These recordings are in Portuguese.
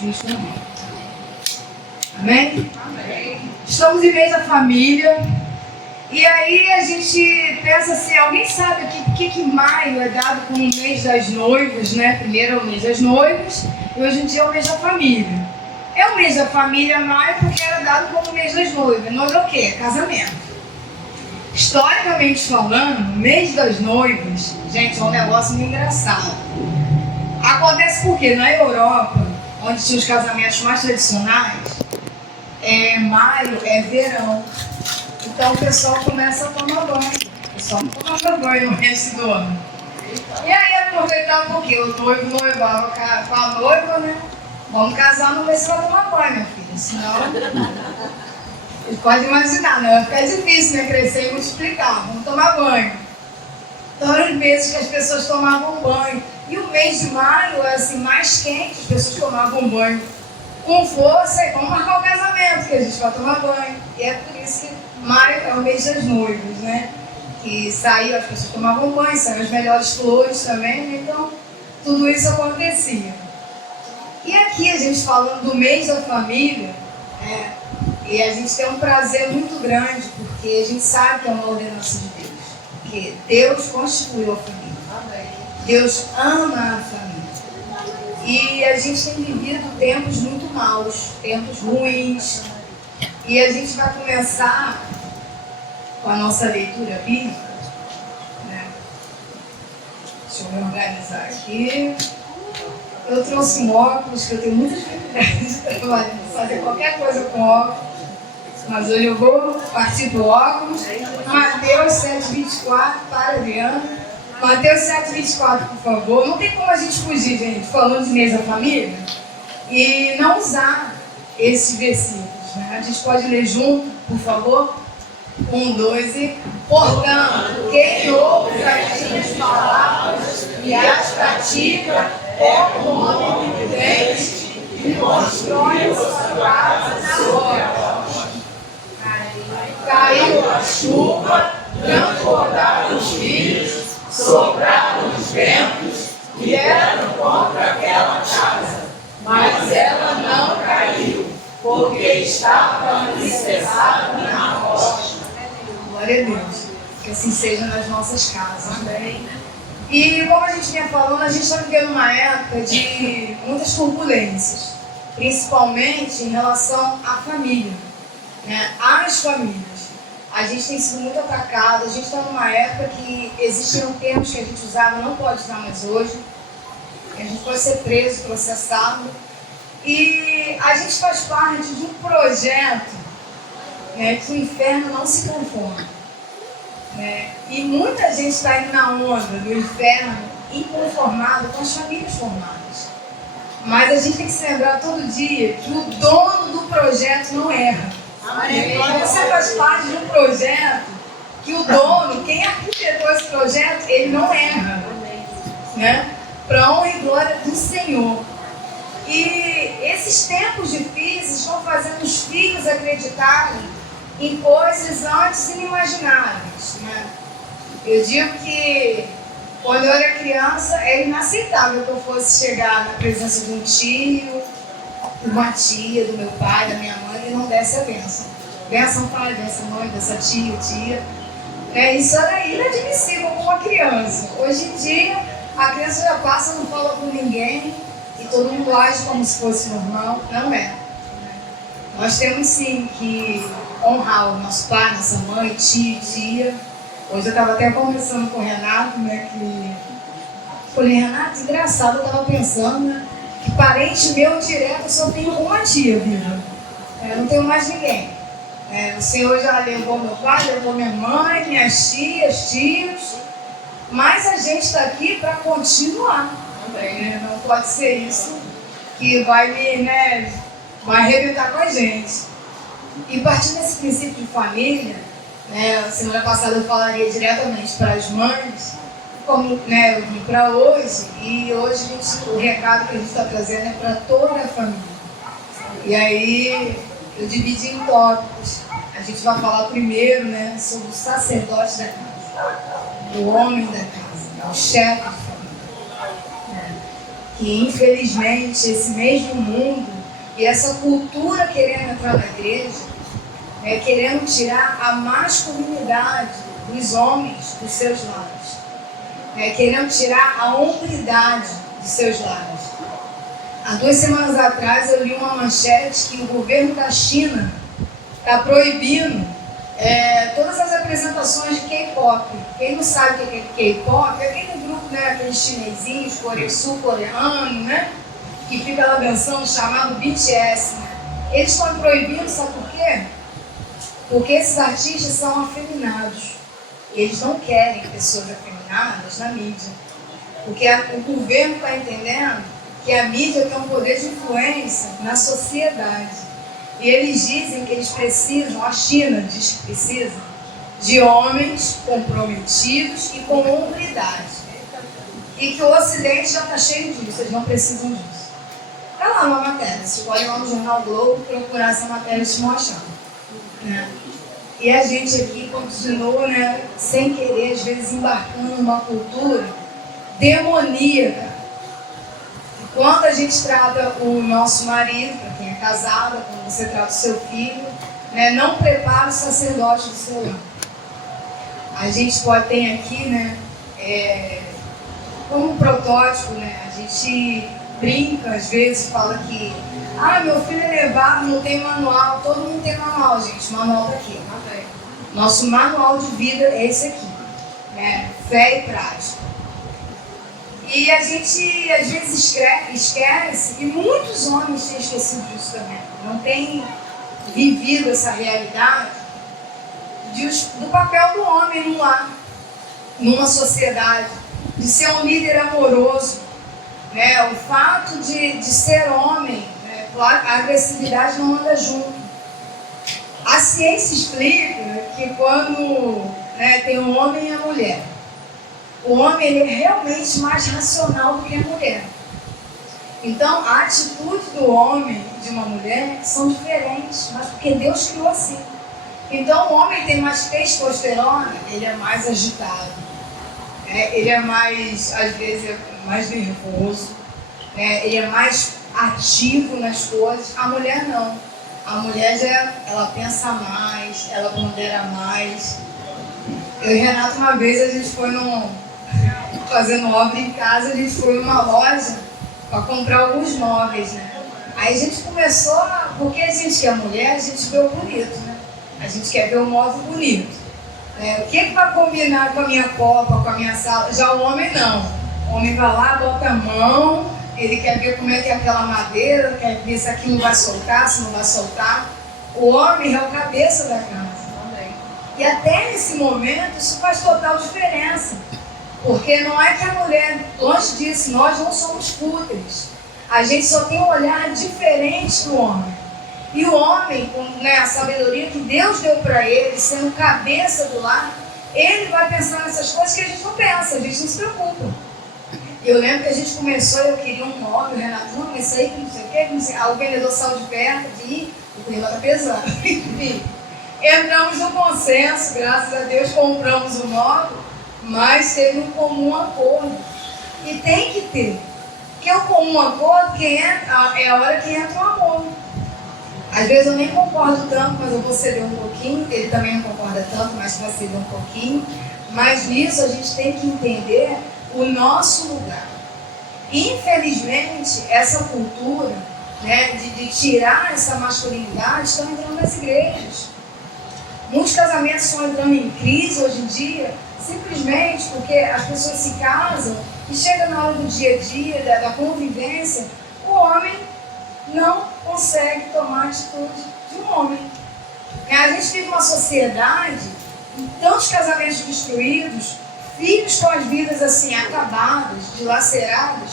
Cristo não. Amém? Amém? Estamos em mês da família. E aí a gente pensa assim, alguém sabe por que maio é dado como o mês das noivas, né? Primeiro é o mês das noivas e hoje em dia é o mês da família. É o mês da família maio porque era dado como o mês das noivas. Noiva é o quê? Casamento. Historicamente falando, o mês das noivas, gente, é um negócio muito engraçado. Acontece porque na Europa, onde tinha os casamentos mais tradicionais, maio é verão. Então o pessoal começa a tomar banho. O pessoal toma banho no resto do ano. E aí aproveitava o quê? O noivo noivava com a noiva, né? Vamos casar, não vai se vai tomar banho, minha filha. Senão, você pode imaginar, né? Vai ficar difícil, né? Crescer e multiplicar. Vamos tomar banho. Então eram os meses que as pessoas tomavam banho. E o mês de maio é assim, mais quente, as pessoas tomavam banho com força e vamos marcar o casamento, que a gente vai tomar banho. E é por isso que maio é o mês das noivas, né? Que saíam, as pessoas tomavam banho, saíam as melhores flores também, né? Então tudo isso acontecia. E aqui a gente falando do mês da família, e a gente tem um prazer muito grande, porque a gente sabe que é uma ordenança de Deus. Porque Deus constituiu a família. Deus ama a família. E a gente tem vivido tempos muito maus, tempos ruins. E a gente vai começar com a nossa leitura bíblica, né? Deixa eu me organizar aqui. Eu trouxe um óculos, que eu tenho muita dificuldade de fazer qualquer coisa com óculos. Mas hoje eu vou partir do óculos. Mateus 7,24, para Adriana. Mateus 7,24, por favor. Não tem como a gente fugir, gente, falando de mês da família, e não usar esses versículos, né? A gente pode ler junto, por favor? 1, 2 e... Portanto, quem ouve as minhas palavras e as pratica é um homem prudente que constrói sua casa na rocha. Caiu a chuva, transbordaram os rios, sopraram os ventos, vieram contra aquela casa, mas ela não caiu, porque estava alicerçada na rocha. Glória a Deus, que assim seja nas nossas casas. Amém. E como a gente vinha falando, a gente está vivendo uma época de muitas turbulências, principalmente em relação à família, né? Às famílias. A gente tem sido muito atacado, a gente está numa época que existiam termos que a gente usava, não pode usar mais hoje, a gente pode ser preso, processado, e a gente faz parte de um projeto, né, que o inferno não se conforma, né? E muita gente está indo na onda do inferno inconformado com as famílias formadas, mas a gente tem que se lembrar todo dia que o dono do projeto não erra. Você faz parte de um projeto que o dono, quem arquitetou esse projeto, ele não erra, né? Para honra e glória do Senhor. E esses tempos difíceis vão fazendo os filhos acreditarem em coisas antes inimagináveis, né? Eu digo que quando eu era criança era inaceitável que eu fosse chegar na presença de um tio, de uma tia, do meu pai, da minha mãe, e não desse a bênção. Bênção pai, bênção mãe, dessa tia. Isso era inadmissível com uma criança. Hoje em dia, a criança já passa, não fala com ninguém, e todo mundo age como se fosse normal. Não é. Nós temos sim que honrar o nosso pai, nossa mãe, tio, tia. Hoje eu estava até conversando com o Renato, né, que... Falei, Renato, engraçado, eu estava pensando, né, que parente meu direto, eu só tenho uma tia viva. Eu não tenho mais ninguém. O Senhor já levou meu pai, levou minha mãe, minhas tias, tios, mas a gente está aqui para continuar também, né? Não pode ser isso que vai arrebentar com a gente. E partindo desse princípio de família, né, semana passada eu falaria diretamente para as mães, como, né, eu vim para hoje, e hoje o recado que a gente está trazendo é para toda a família. E aí eu dividi em tópicos. A gente vai falar primeiro, né, sobre o sacerdote da casa, o homem da casa, o chefe de família, que infelizmente esse mesmo mundo e essa cultura querendo entrar na igreja, querendo tirar a masculinidade dos homens dos seus lares, querendo tirar a hombridade de seus lares. Há 2 semanas atrás eu li uma manchete que o governo da China está proibindo todas as apresentações de K-pop. Quem não sabe o que é K-pop, é aquele grupo, aqueles chinesinhos, sul-coreanos, que fica lá dançando, chamado BTS. Eles estão proibindo, sabe por quê? Porque esses artistas são afeminados. Eles não querem pessoas afeminadas na mídia. Porque o governo está entendendo que a mídia tem um poder de influência na sociedade. E eles dizem que eles precisam, a China diz que precisa, de homens comprometidos e com hombridade. E que o Ocidente já está cheio disso, eles não precisam disso. Está lá uma matéria, você pode ir lá no Jornal Globo procurar essa matéria e te mostrar. E a gente aqui continuou, sem querer, às vezes embarcando numa cultura demoníaca. Quando a gente trata o nosso marido, para quem é casada, quando você trata o seu filho, não prepara o sacerdote do seu lar. A gente tem aqui, como um protótipo, a gente brinca, às vezes, fala que meu filho é levado, não tem manual. Todo mundo tem manual, gente. Manual tá aqui. Nosso manual de vida é esse aqui. Fé e prática. E a gente, às vezes, esquece, e muitos homens têm esquecido disso também. Não têm vivido essa realidade do papel do homem no lar, numa sociedade, de ser um líder amoroso. O fato de ser homem, claro, a agressividade não anda junto. A ciência explica que quando tem o homem e a mulher, o homem ele é realmente mais racional do que a mulher. Então, a atitude do homem e de uma mulher são diferentes, mas porque Deus criou assim. Então, o homem tem mais testosterona, ele é mais agitado, ele é mais, às vezes, mais nervoso, ele é mais ativo nas coisas. A mulher não. A mulher ela pensa mais, ela pondera mais. Eu e Renato, uma vez, a gente foi fazendo obra em casa, a gente foi numa loja para comprar alguns móveis, Aí a gente começou, porque a gente é mulher, a gente vê o bonito, A gente quer ver o móvel bonito. O que vai combinar com a minha copa, com a minha sala? Já o homem não. O homem vai lá, bota a mão, ele quer ver como é que é aquela madeira, quer ver se aquilo vai soltar, se não vai soltar. O homem é o cabeça da casa. E até nesse momento, isso faz total diferença. Porque não é que a mulher, longe disso, nós não somos fúteis. A gente só tem um olhar diferente do homem. E o homem, com a sabedoria que Deus deu para ele, sendo cabeça do lar, ele vai pensar nessas coisas que a gente não pensa, a gente não se preocupa. Eu lembro que a gente começou, eu queria um móvel, o Renato, não, isso aí, não sei o quê, não sei. O vendedor saiu de perto, o corredor está pesando. Enfim, entramos no consenso, graças a Deus compramos o móvel, mas teve um comum acordo. E tem que ter. Porque o comum acordo é a hora que entra o amor. Às vezes eu nem concordo tanto, mas eu vou ceder um pouquinho. Ele também não concorda tanto, mas vai ceder um pouquinho. Mas nisso a gente tem que entender o nosso lugar. Infelizmente, essa cultura de tirar essa masculinidade está entrando nas igrejas. Muitos casamentos estão entrando em crise hoje em dia, simplesmente porque as pessoas se casam e chega na hora do dia a dia, da convivência, o homem não consegue tomar a atitude de um homem. A gente vive uma sociedade com tantos casamentos destruídos, filhos com as vidas assim acabadas, dilaceradas,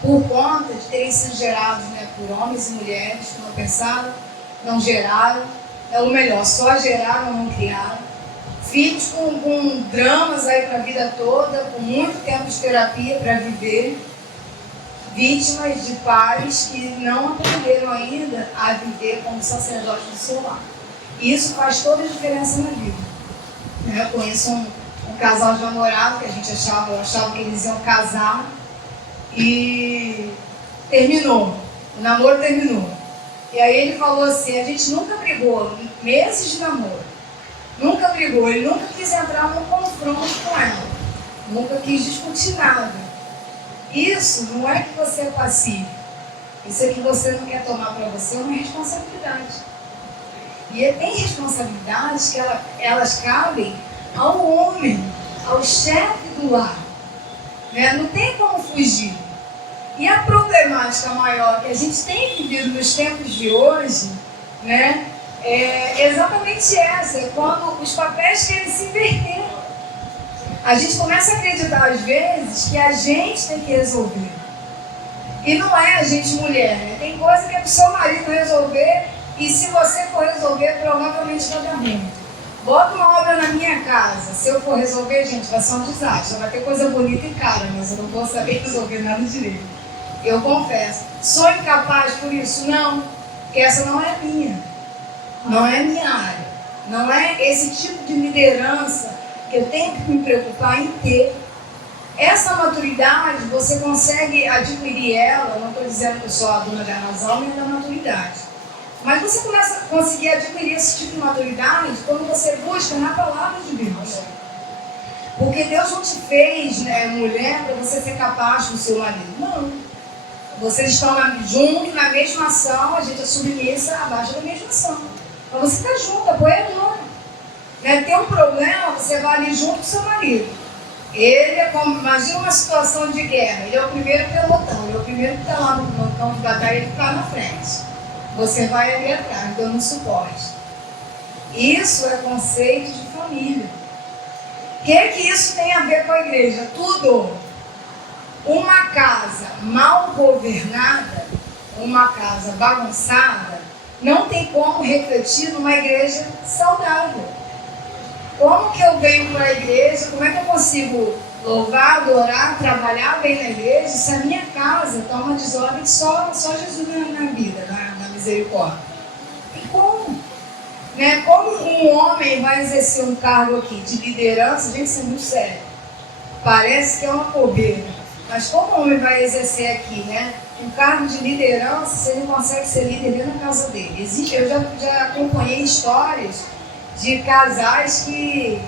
por conta de terem sido gerados por homens e mulheres que não pensaram, não geraram, ou melhor, só geraram, não criaram. Filhos com dramas aí para a vida toda, com muito tempo de terapia para viver. Vítimas de pais que não aprenderam ainda a viver como sacerdote do seu lar. E isso faz toda a diferença na vida. Eu conheço um casal de namorado que eu achava que eles iam casar. e terminou, o namoro terminou. E aí ele falou assim, a gente nunca brigou, meses de namoro, nunca brigou, ele nunca quis entrar num confronto com ela, nunca quis discutir nada. Isso não é que você é passivo, isso é que você não quer tomar para você uma responsabilidade. E tem responsabilidades que elas cabem ao homem, ao chefe do lar, né? Não tem como fugir. E a problemática maior que a gente tem vivido nos tempos de hoje, né, é exatamente essa, é quando os papéis querem se inverter. A gente começa a acreditar às vezes que a gente tem que resolver. E não é a gente mulher, né? Tem coisa que é pro seu marido resolver, e se você for resolver, provavelmente vai dar ruim. Bota uma obra na minha casa, se eu for resolver, gente, vai ser um desastre. Vai ter coisa bonita e cara, mas eu não vou saber resolver nada direito. Eu confesso. Sou incapaz por isso? Não. Porque essa não é minha. Não é minha área. Não é esse tipo de liderança que eu tenho que me preocupar em ter. Essa maturidade, você consegue adquirir ela, não estou dizendo que eu sou a dona da razão nem da maturidade, mas você começa a conseguir adquirir esse tipo de maturidade quando você busca na palavra de Deus. Porque Deus não te fez, né, mulher, para você ser capaz do seu marido. Não. Vocês estão juntos na mesma ação, a gente é submissa abaixo da mesma ação. Então você está junto, apoiadora. Né? Tem um problema, você vai ali junto com o seu marido. Ele é como, imagina uma situação de guerra, ele é o primeiro pelotão, ele é o primeiro que está lá no campo de batalha, ele está na frente. Você vai ali atrás, dando suporte. Isso é conceito de família. O que isso tem a ver com a igreja? Tudo. Uma casa mal governada, uma casa bagunçada, não tem como refletir numa igreja saudável. Como que eu venho para a igreja, como é que eu consigo louvar, adorar, trabalhar bem na igreja, se a minha casa está uma desordem só Jesus na vida, na misericórdia? E como? Né? Como um homem vai exercer um cargo aqui de liderança? Gente, isso é muito sério. Parece que é uma bobeira. Mas como o homem vai exercer aqui, né, um cargo de liderança, se ele não consegue ser líder dentro da casa dele? Eu já acompanhei histórias de casais que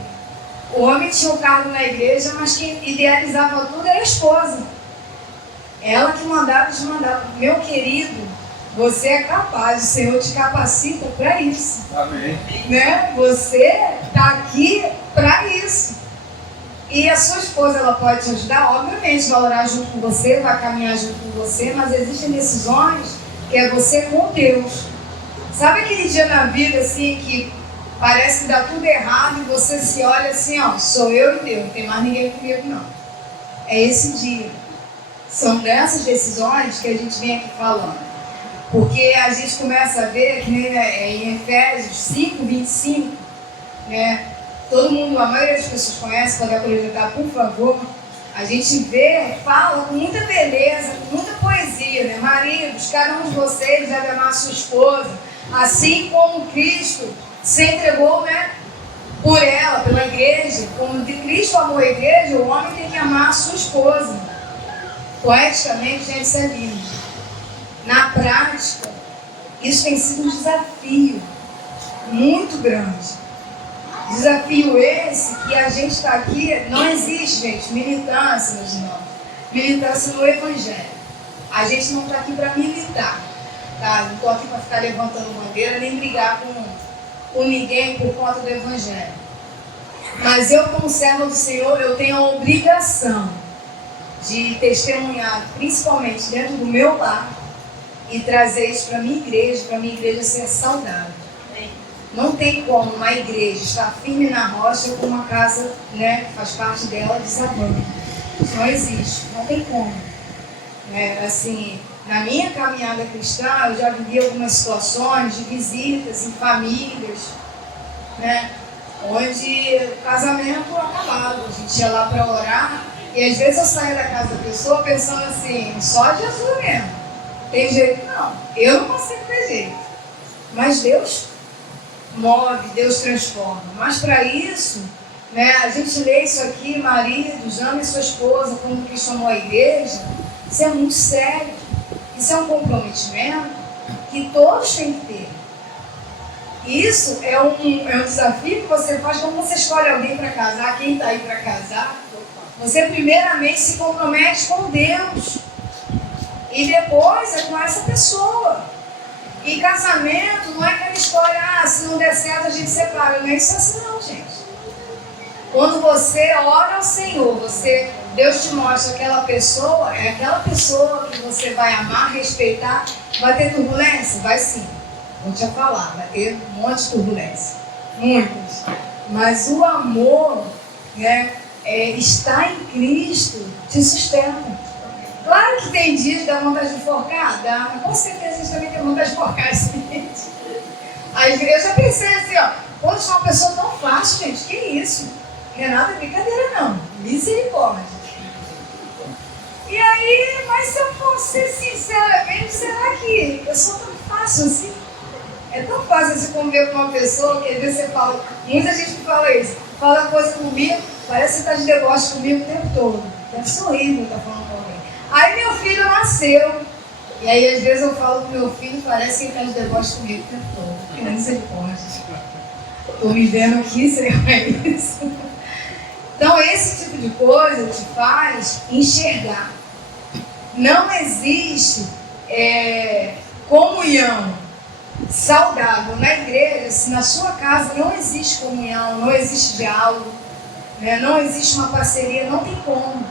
o homem tinha um cargo na igreja, mas quem idealizava tudo era a esposa. Ela que mandava e desmandava. Meu querido, você é capaz, o Senhor te capacita para isso. Amém. Né? Você está aqui para isso. E a sua esposa, ela pode te ajudar, obviamente, vai orar junto com você, vai caminhar junto com você, mas existem decisões que é você com Deus. Sabe aquele dia na vida, assim, que parece que dá tudo errado e você se olha assim, ó, sou eu e Deus, não tem mais ninguém comigo, não. É esse dia. São dessas decisões que a gente vem aqui falando. Porque a gente começa a ver que, né, em Efésios 5, 25, né? Todo mundo, a maioria das pessoas conhece, pode apresentar, por favor. A gente vê, fala com muita beleza, com muita poesia, né? Maridos, cada um de vocês deve amar a sua esposa, assim como Cristo se entregou, né, por ela, pela igreja. Como Cristo amou a igreja, o homem tem que amar a sua esposa. Poeticamente, gente, isso é lindo. Na prática, isso tem sido um desafio muito grande. Desafio esse que a gente está aqui, não existe, gente, militância, meus irmãos. Militância no Evangelho. A gente não está aqui para militar, tá? Não estou aqui para ficar levantando bandeira, nem brigar com ninguém por conta do Evangelho. Mas eu, como serva do Senhor, eu tenho a obrigação de testemunhar, principalmente dentro do meu lar, e trazer isso para a minha igreja ser saudável. Não tem como uma igreja estar firme na rocha com uma casa, né, que faz parte dela, desabando. Isso não existe, não tem como. Assim, na minha caminhada cristã, eu já vivi algumas situações de visitas em famílias, né, onde o casamento acabava. A gente ia lá para orar e às vezes eu saía da casa da pessoa pensando assim, só Jesus mesmo. Tem jeito? Não. Eu não consigo ter jeito. Mas Deus move, Deus transforma. Mas para isso, né, a gente lê isso aqui, maridos, ame sua esposa como Cristo amou a igreja, Isso é muito sério. Isso é um comprometimento que todos têm que ter. Isso é um desafio que você faz quando você escolhe alguém para casar, quem está aí para casar. Você primeiramente se compromete com Deus. E depois é com essa pessoa. E casamento não é aquela história, se não der certo a gente separa. Não é isso assim não, gente. Quando você ora ao Senhor, Deus te mostra aquela pessoa, é aquela pessoa que você vai amar, respeitar. Vai ter turbulência? Vai sim. Vou te falar, vai ter um monte de turbulência. Muitas. Mas o amor, né, está em Cristo, te sustenta. Claro que tem dias que dá vontade de enforcar, dá, mas com certeza a gente também tem vontade de enforcar, gente. Eu já pensei assim, pode ser uma pessoa tão fácil, gente, que isso? Não é nada brincadeira não, misericórdia. E aí, mas se eu for ser sincera mesmo, será que eu sou tão fácil assim? É tão fácil você conviver com uma pessoa que às vezes você fala, muita gente que fala isso, fala coisa comigo, parece que você está de deboche comigo o tempo todo. Deve ser horrível estar falando com alguém. Aí meu filho nasceu, e aí às vezes eu falo com meu filho, parece que ele está de deboche comigo o tempo todo. Que misericórdia. Estou me vendo aqui, será que é isso? Então esse tipo de coisa te faz enxergar. Não existe comunhão saudável na igreja se na sua casa não existe comunhão, não existe diálogo, né? Não existe uma parceria, não tem como.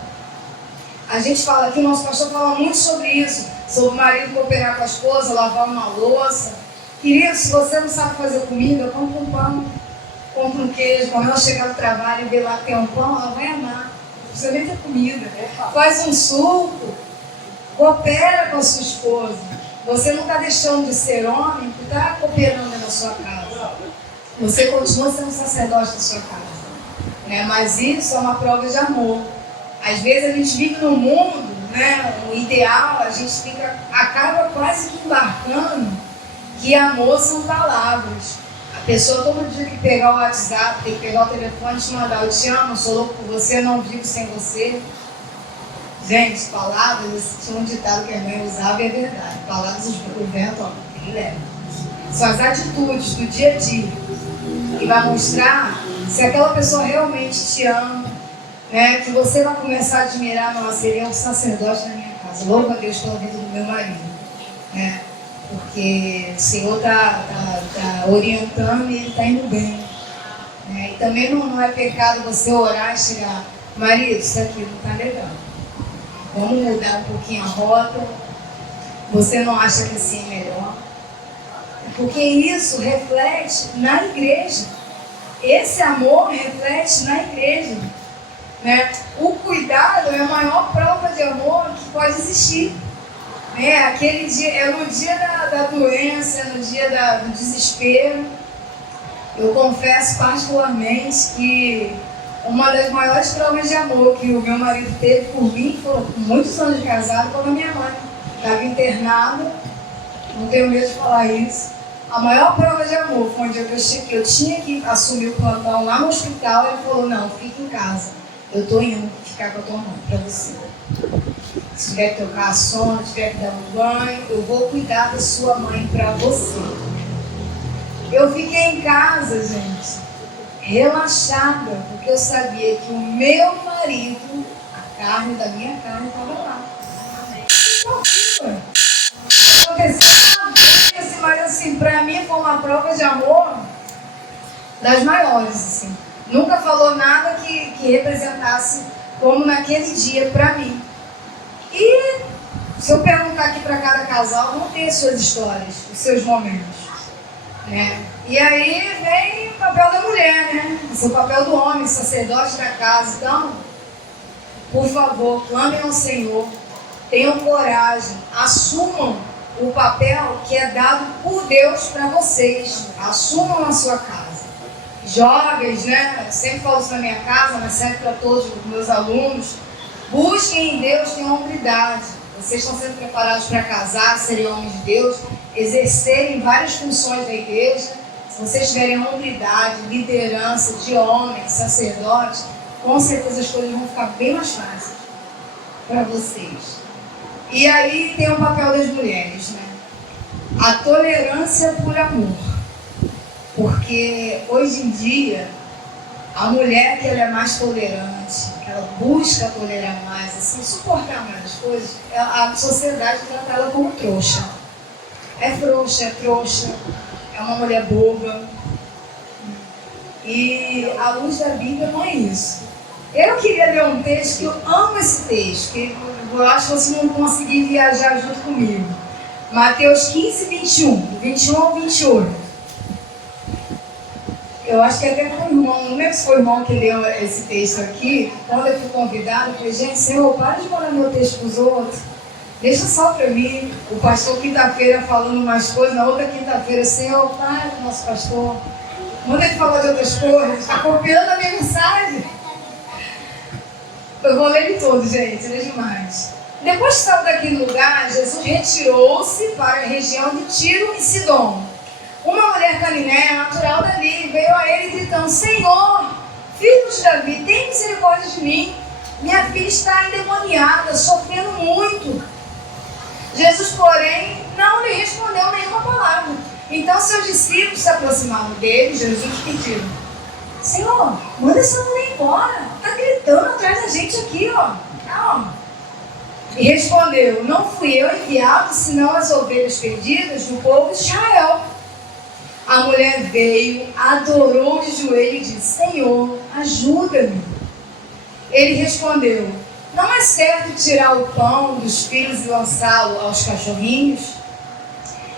A gente fala aqui, o nosso pastor fala muito sobre isso, sobre o marido cooperar com a esposa, lavar uma louça. Querido, se você não sabe fazer comida, compra um pão, compra um queijo. Quando ela chegar do trabalho e ver lá que tem um pão, ela vai amar. Não precisa nem ter comida. Faz um suco, coopera com a sua esposa. Você não está deixando de ser homem porque está cooperando na sua casa. Você continua sendo sacerdote da sua casa, né? Mas isso é uma prova de amor. Às vezes a gente vive num mundo, né, o ideal, a gente acaba quase que embarcando que amor são palavras. A pessoa todo dia tem que pegar o WhatsApp, tem que pegar o telefone e te mandar, eu te amo, sou louco por você, não vivo sem você. Gente, palavras, tinha um ditado que a mãe usava e é verdade. Palavras o vento, ele leva. São as atitudes do dia a dia que vai mostrar se aquela pessoa realmente te ama, né? Que você vai começar a admirar, nossa, ele é um sacerdote na minha casa. Louvo a Deus pela vida do meu marido, né? Porque o Senhor está orientando e ele está indo bem, né? E também não é pecado você orar e chegar, marido, isso aqui não está legal. Vamos mudar um pouquinho a rota. Você não acha que assim é melhor? Porque isso reflete na igreja. Esse amor reflete na igreja, né? O cuidado é a maior prova de amor que pode existir, né? Aquele dia, é no dia da doença, no dia do desespero. Eu confesso particularmente que uma das maiores provas de amor que o meu marido teve por mim, foi com muitos anos de casado, quando a minha mãe estava internada. Não tenho medo de falar isso. A maior prova de amor foi um dia que eu tinha que assumir o plantão lá no hospital. Ele falou, não, fica em casa. Eu estou indo ficar com a tua mãe para você. Se tiver que tocar a sono, tiver que dar um banho, eu vou cuidar da sua mãe para você. Eu fiquei em casa, gente, relaxada, porque eu sabia que o meu marido, a carne da minha carne, estava lá. Mas assim, para mim foi uma prova de amor das maiores, assim. Nunca falou nada que representasse como naquele dia para mim. E se eu perguntar aqui para cada casal, vão ter suas histórias, os seus momentos, né? E aí vem o papel da mulher, né? Esse é o papel do homem, sacerdote da casa. Então, por favor, clamem ao Senhor, tenham coragem, assumam o papel que é dado por Deus para vocês. Assumam a sua casa. Jovens, né? Eu sempre falo isso na minha casa, mas serve para todos os meus alunos. Busquem em Deus, tenham hombridade. Vocês estão sendo preparados para casar, serem homens de Deus, exercerem várias funções da igreja. Se vocês tiverem hombridade, liderança de homens, sacerdotes, com certeza as coisas vão ficar bem mais fáceis para vocês. E aí tem o papel das mulheres, né? A tolerância por amor. Porque hoje em dia, a mulher que ela é mais tolerante, que ela busca tolerar mais, assim, suportar mais as coisas, a sociedade trata ela como trouxa. É frouxa, é trouxa, é uma mulher boba. E à luz da Bíblia não é isso. Eu queria ler um texto, que eu amo esse texto, que eu acho que você não conseguir viajar junto comigo. Mateus 15, 21, do 21 ao 28. Eu acho que até foi o irmão, não lembro se foi o irmão que leu esse texto aqui. Quando eu fui convidado, eu falei, gente, Senhor, para de mandar meu texto para os outros. Deixa só para mim. O pastor quinta-feira falando umas coisas, na outra quinta-feira, Senhor, para com o nosso pastor. Manda ele falar de outras coisas. Está copiando a minha mensagem. Eu vou ler ele todo, gente, ele é demais. Depois que saiu daquele lugar, Jesus retirou-se para a região de Tiro e Sidom. Uma mulher cananeia, natural dali, veio a ele gritando, Senhor, filho de Davi, tem misericórdia de mim. Minha filha está endemoniada, sofrendo muito. Jesus, porém, não lhe respondeu nenhuma palavra. Então seus discípulos se aproximaram dele, Jesus pediu, Senhor, manda essa mulher embora. Está gritando atrás da gente aqui, ó. Calma. E respondeu, não fui eu enviado, senão as ovelhas perdidas do povo de Israel. A mulher veio, adorou de joelho e disse, Senhor, ajuda-me. Ele respondeu, não é certo tirar o pão dos filhos e lançá-lo aos cachorrinhos?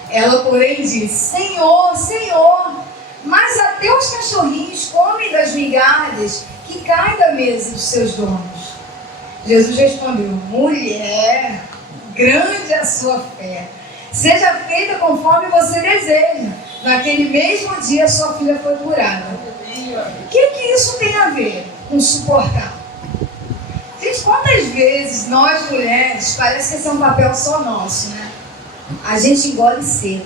Ela, porém, disse, Senhor, Senhor, mas até os cachorrinhos comem das migalhas que caem da mesa dos seus donos. Jesus respondeu, mulher, grande é a sua fé. Seja feita conforme você deseja. Naquele mesmo dia, sua filha foi curada. O que isso tem a ver com suportar? Gente, quantas vezes nós mulheres, parece que esse é um papel só nosso, né? A gente engole seco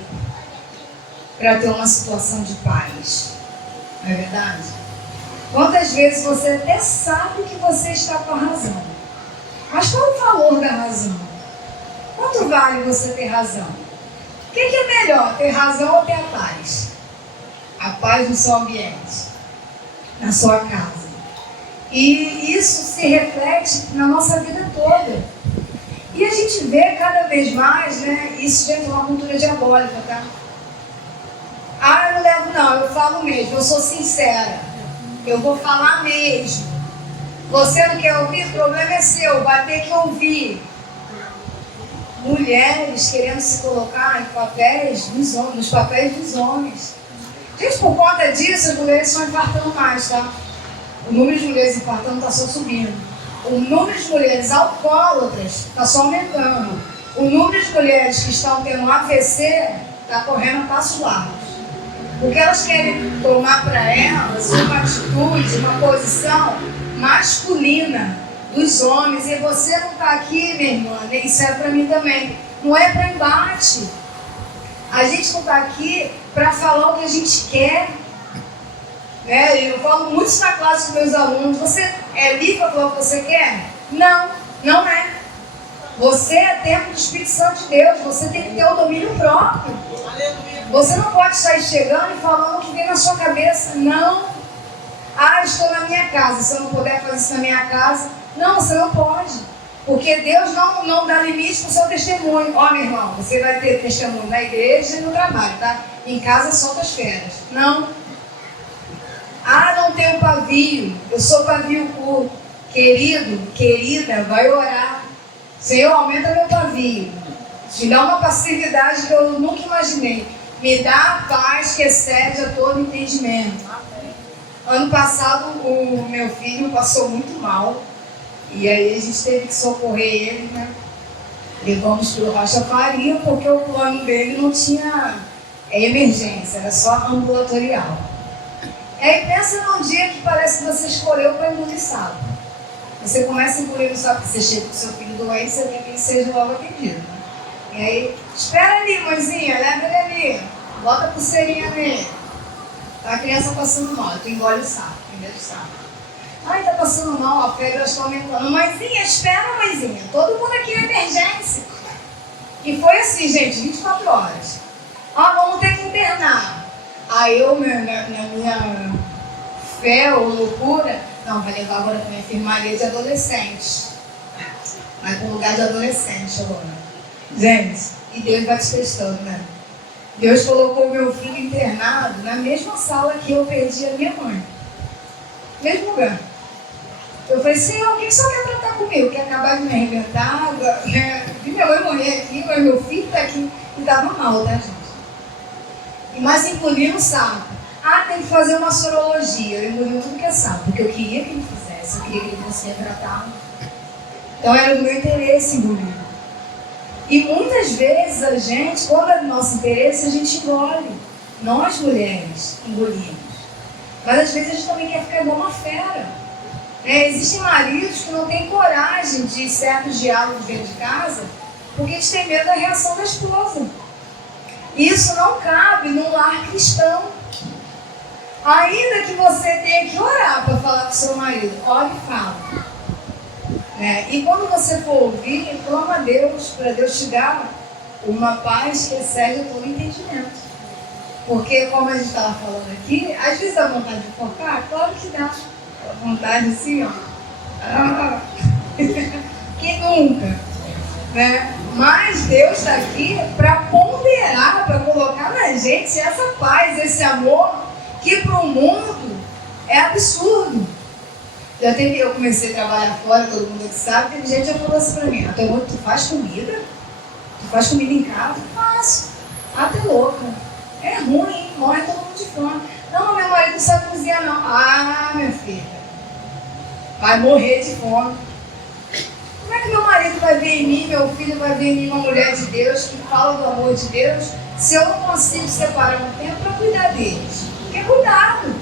para ter uma situação de paz. Não é verdade? Quantas vezes você até sabe que você está com a razão. Mas qual o valor da razão? Quanto vale você ter razão? O que é melhor, ter razão ou ter a paz? A paz no seu ambiente, na sua casa. E isso se reflete na nossa vida toda. E a gente vê cada vez mais, né, isso dentro de uma cultura diabólica, tá? Ah, eu não levo não, eu falo mesmo, eu sou sincera. Eu vou falar mesmo. Você não quer ouvir? O problema é seu, vai ter que ouvir. Mulheres querendo se colocar em papéis dos homens, nos papéis dos homens. Gente, por conta disso, as mulheres estão infartando mais, tá? O número de mulheres infartando está só subindo. O número de mulheres alcoólatras está só aumentando. O número de mulheres que estão tendo AVC está correndo a passos largos. Porque elas querem tomar para elas uma atitude, uma posição masculina dos homens. E você não está aqui, minha irmã, nem isso é para mim também. Não é para embate. A gente não está aqui para falar o que a gente quer. Né? Eu falo muito isso na classe com meus alunos. Você é livre para falar o que você quer? Não, não é. Você é templo do Espírito Santo de Deus. Você tem que ter o domínio próprio. Você não pode sair chegando e falando o que vem na sua cabeça. Não. Ah, estou na minha casa. Se eu não puder fazer isso na minha casa, não, você não pode. Porque Deus não dá limite para o seu testemunho. Ó, meu irmão, você vai ter testemunho na igreja e no trabalho, tá? Em casa solta as feras. Não. Ah, não tenho pavio. Eu sou pavio curto. Querido, querida, vai orar. Senhor, aumenta meu pavio. Me dá uma passividade que eu nunca imaginei. Me dá a paz que excede a todo entendimento. Ano passado, o meu filho passou muito mal. E aí a gente teve que socorrer ele, né? Levamos para o Rocha Faria, porque o plano dele não tinha emergência, era só ambulatorial. E aí pensa num dia que parece que você escolheu para engolir sapo. Você começa a engolir o sapo, você chega com o seu filho doente, você quer que ele seja logo atendido. E aí, espera ali, mãezinha, leva ele ali, bota a pulseirinha nele. Tá a criança passando mal, tu engole o sapo, primeiro sapo. Ai, tá passando mal, a febre está aumentando. Mãezinha, espera, mãezinha. Todo mundo aqui é emergência. E foi assim, gente, 24 horas. Ó, vamos ter que internar. Aí eu, na minha fé ou loucura, não, vai levar agora para uma enfermaria de adolescentes. Vai para um lugar de adolescente agora. Gente, e Deus vai te testando, né? Deus colocou meu filho internado na mesma sala que eu perdi a minha mãe. Mesmo lugar. Eu falei, Senhor, o que o Senhor quer tratar comigo? Quer acabar de me arrebentar? Vi minha mãe morrer aqui, mas meu filho está aqui. E estava mal, tá, gente? Mas engoliu o sapo. Ah, tem que fazer uma sorologia. Eu engoli tudo que é sapo, porque eu queria que ele fizesse, eu queria que ele fosse retratado. Então era do meu interesse engolir. E muitas vezes a gente, quando é do nosso interesse, a gente engole. Nós mulheres engolimos. Mas às vezes a gente também quer ficar igual uma fera. Existem maridos que não têm coragem de certos diálogos dentro de casa porque eles têm medo da reação da esposa. Isso não cabe num lar cristão. Ainda que você tenha que orar para falar com o seu marido, ore e fala. E quando você for ouvir, clama a Deus, para Deus te dar uma paz que excede todo entendimento. Porque, como a gente estava falando aqui, às vezes dá vontade de focar, claro que dá. A vontade assim, ó. Que nunca. Mas Deus está aqui para ponderar, para colocar na gente essa paz, esse amor, que para o mundo é absurdo. Eu comecei a trabalhar fora, todo mundo que sabe, tem gente que já falou assim para mim, tu faz comida? Tu faz comida em casa? Faço. Ah, tu é louca. É ruim, morre todo mundo de fome. Não, meu marido não sabe cozinhar não. Ah, minha filha, vai morrer de fome. Como é que meu marido vai ver em mim, meu filho vai ver em mim uma mulher de Deus que fala do amor de Deus, se eu não consigo separar um tempo para cuidar deles? Porque cuidado.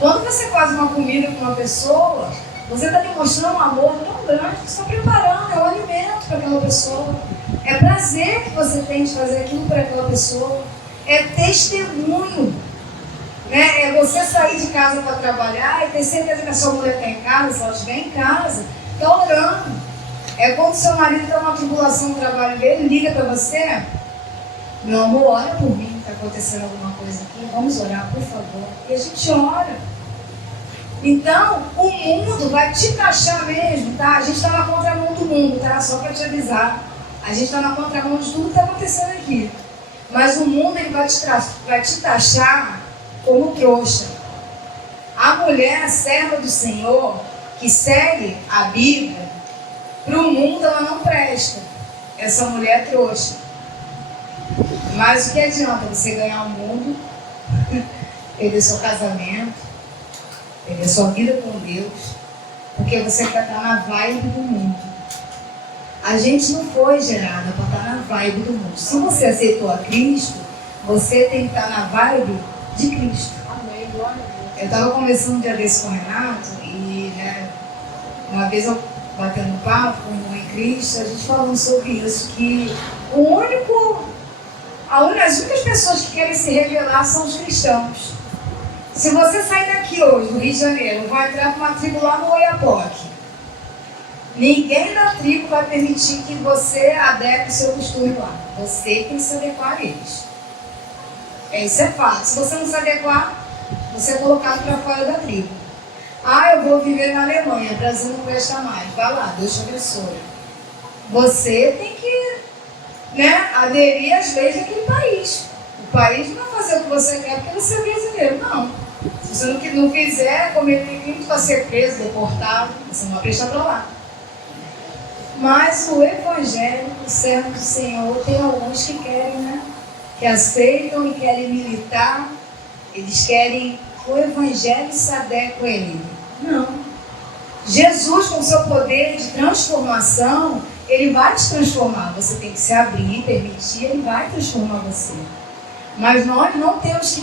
Quando você faz uma comida com uma pessoa, você está demonstrando um amor tão grande que você está preparando, é um alimento para aquela pessoa. É prazer que você tem de fazer aquilo para aquela pessoa. É testemunho. É você sair de casa para trabalhar e ter certeza que a sua mulher está em casa, se ela estiver em casa, está orando. É quando seu marido está numa tribulação no trabalho dele, liga para você, meu amor, ora por mim, está acontecendo alguma coisa aqui, vamos orar, por favor. E a gente ora. Então, o mundo vai te taxar mesmo, tá? A gente está na contramão do mundo, tá? Só para te avisar. A gente está na contramão de tudo que está acontecendo aqui. Mas o mundo ele vai te taxar como trouxa. A mulher, a serva do Senhor, que segue a Bíblia, para o mundo ela não presta. Essa mulher é trouxa. Mas o que adianta você ganhar o mundo, perder seu casamento, perder sua vida com Deus, porque você quer estar na vibe do mundo. A gente não foi gerada para estar na vibe do mundo. Se você aceitou a Cristo, você tem que estar na vibe de Cristo. Amém, glória a Deus. Eu estava conversando um dia desse com o Renato e uma vez eu batendo papo com o irmão em Cristo, a gente falando sobre isso, que as únicas pessoas que querem se revelar são os cristãos. Se você sair daqui hoje, do Rio de Janeiro, vai entrar para uma tribo lá no Oiapoque, ninguém da tribo vai permitir que você adeque o seu costume lá. Você tem que se adequar a eles. Isso é fato. Se você não se adequar, você é colocado para fora da tribo. Ah, eu vou viver na Alemanha, Brasil não presta mais. Vai lá, Deus te abençoe. Você tem que aderir às leis daquele país. O país não vai fazer o que você quer porque você é brasileiro, não. Se você não quiser cometer crime, vai ser preso, deportado, você não vai prestar para lá. Mas o evangélico, o servo do Senhor, tem alguns que querem, que aceitam e querem militar, eles querem que o evangelho se adeque a ele. Não. Jesus, com seu poder de transformação, ele vai te transformar. Você tem que se abrir, permitir, ele vai transformar você. Mas nós não temos que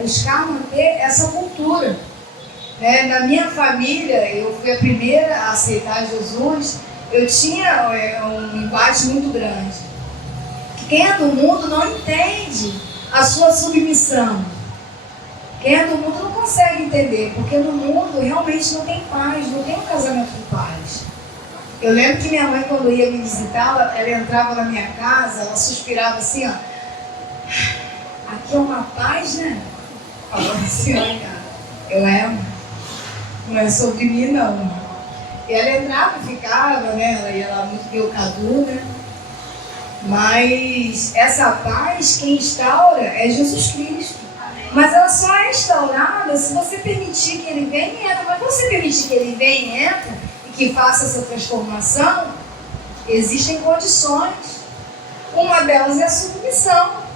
buscar manter essa cultura. Na minha família, eu fui a primeira a aceitar Jesus, eu tinha um embate muito grande. Quem é do mundo não entende a sua submissão. Quem é do mundo não consegue entender, porque no mundo realmente não tem paz, não tem um casamento de paz. Eu lembro que minha mãe, quando ia me visitar, ela entrava na minha casa, ela suspirava assim, ó. Aqui é uma paz, né? Falava assim, olha, não é sobre mim, não. E ela entrava e ficava, né? Ela ia lá muito ver o Cadu, né? Mas essa paz, quem instaura é Jesus Cristo. Mas ela só é instaurada se você permitir que Ele venha e entra. Mas se você permitir que Ele venha e entra e que faça essa transformação, existem condições. Uma delas é a submissão.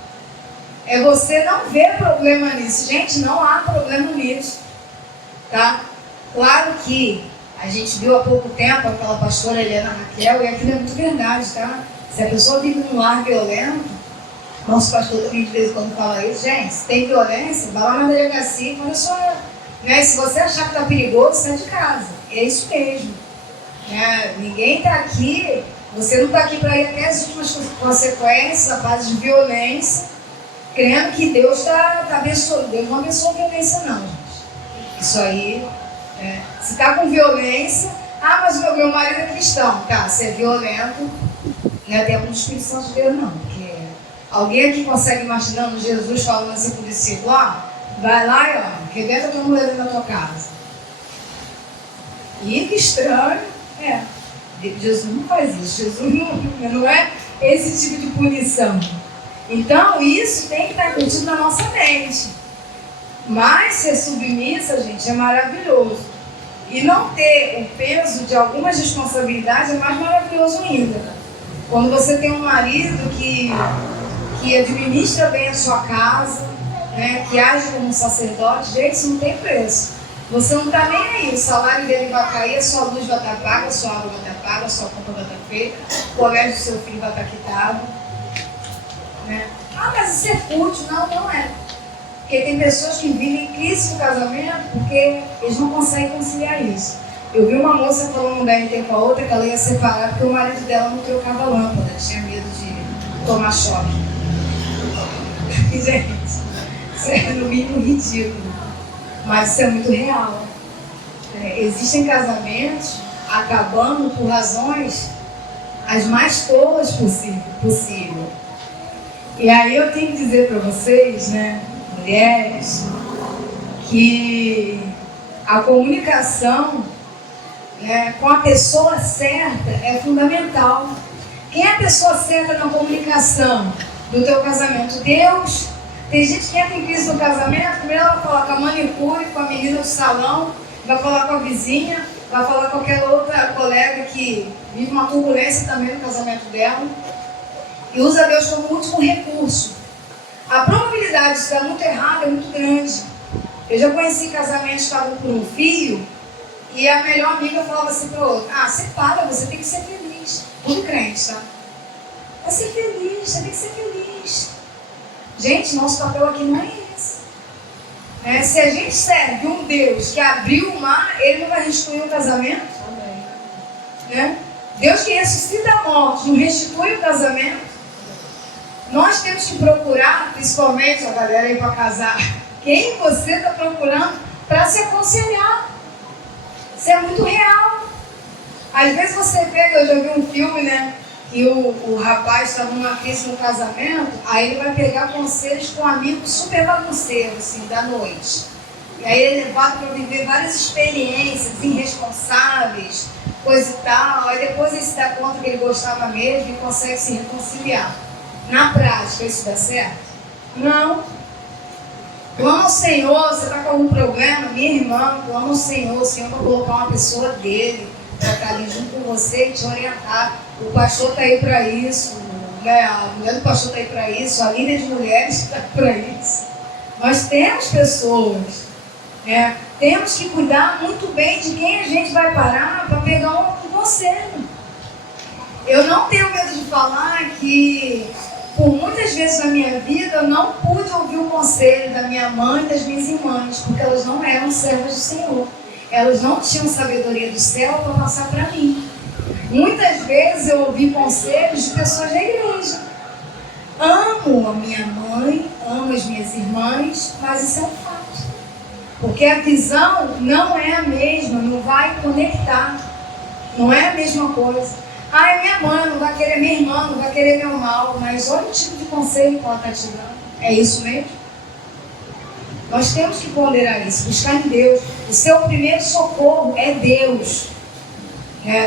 É você não ver problema nisso. Gente, não há problema nisso. Tá? Claro que a gente viu há pouco tempo aquela pastora Helena Raquel, e aquilo é muito verdade, tá? Se a pessoa vive num lar violento, nosso pastor também de vez em quando fala isso, gente, se tem violência, vai lá na delegacia e fala só, né? Se você achar que está perigoso, sai de casa. É isso mesmo. Né? Ninguém está aqui, você não está aqui para ir até as últimas consequências, a fase de violência, crendo que Deus está abençoando. Deus não abençoa a violência, não, gente. Isso aí, se está com violência, mas o meu marido é cristão. Tá, se é violento, não é tempo do Espírito Santo de Deus, não. Porque alguém aqui consegue imaginando Jesus falando assim pro discípulo, vai lá e arrebenta tua mulher na tua casa. E que estranho, Jesus não faz isso, Jesus não é esse tipo de punição. Então isso tem que estar embutido na nossa mente. Mas ser submissa, gente, é maravilhoso. E não ter o peso de algumas responsabilidades é mais maravilhoso ainda. Quando você tem um marido que administra bem a sua casa, né, que age como um sacerdote, gente, isso não tem preço. Você não está nem aí, o salário dele vai cair, a sua luz vai estar paga, a sua água vai estar paga, a sua conta vai estar feita, o colégio do seu filho vai estar quitado. Né? Mas isso é fútil. Não é. Porque tem pessoas que vivem crise no casamento porque eles não conseguem conciliar isso. Eu vi uma moça falando um BRT com a outra que ela ia separar porque o marido dela não trocava lâmpada, tinha medo de tomar choque. Gente, isso é no mínimo ridículo, mas isso é muito real. Existem casamentos acabando por razões as mais tolas possível. E aí eu tenho que dizer para vocês, né, mulheres, que a comunicação, né, com a pessoa certa é fundamental. Quem é a pessoa certa na comunicação do teu casamento? Deus. Tem gente que entra em crise no casamento, primeiro ela vai falar com a manicure, com a menina do salão, vai falar com a vizinha, vai falar com aquela outra colega que vive uma turbulência também no casamento dela, e usa Deus como último recurso. A probabilidade de dar muito errado é muito grande. Eu já conheci casamentos que estavam por um fio, e a melhor amiga falava assim para o outro, separa, você tem que ser feliz. Tudo crente, tá? Vai ser feliz, você tem que ser feliz. Gente, nosso papel aqui não é esse. Se a gente serve um Deus que abriu o mar, Ele não vai restituir o casamento? Né? Deus que ressuscita a morte, não restitui o casamento? Nós temos que procurar, principalmente a galera aí para casar, quem você está procurando para se aconselhar. Isso é muito real. Às vezes você pega, eu já vi um filme, né? Que o rapaz está numa crise no casamento, aí ele vai pegar conselhos com um amigo super bagunceiro, assim, da noite. E aí ele é levado para viver várias experiências irresponsáveis, coisa e tal. Aí depois ele se dá conta que ele gostava mesmo e consegue se reconciliar. Na prática, isso dá certo? Não. Clama ao Senhor, você está com algum problema, minha irmã, clama ao Senhor, o Senhor vai colocar uma pessoa dele para estar ali junto com você e te orientar. O pastor está aí para isso, né? A mulher do pastor está aí para isso, a líder de mulheres está para isso. Nós temos pessoas, né? Temos que cuidar muito bem de quem a gente vai parar para pegar um conselho. Eu não tenho medo de falar que por muitas vezes na minha vida eu não pude ouvir o conselho da minha mãe e das minhas irmãs, porque elas não eram servas do Senhor. Elas não tinham sabedoria do céu para passar para mim. Muitas vezes eu ouvi conselhos de pessoas da igreja. Amo a minha mãe, amo as minhas irmãs, mas isso é um fato. Porque a visão não é a mesma, não vai conectar. Não é a mesma coisa. Ah, é minha mãe, não vai querer minha irmã, não vai querer meu mal. Mas olha o tipo de conselho que ela está te dando. É isso mesmo? Nós temos que ponderar isso, buscar em Deus. O seu primeiro socorro é Deus.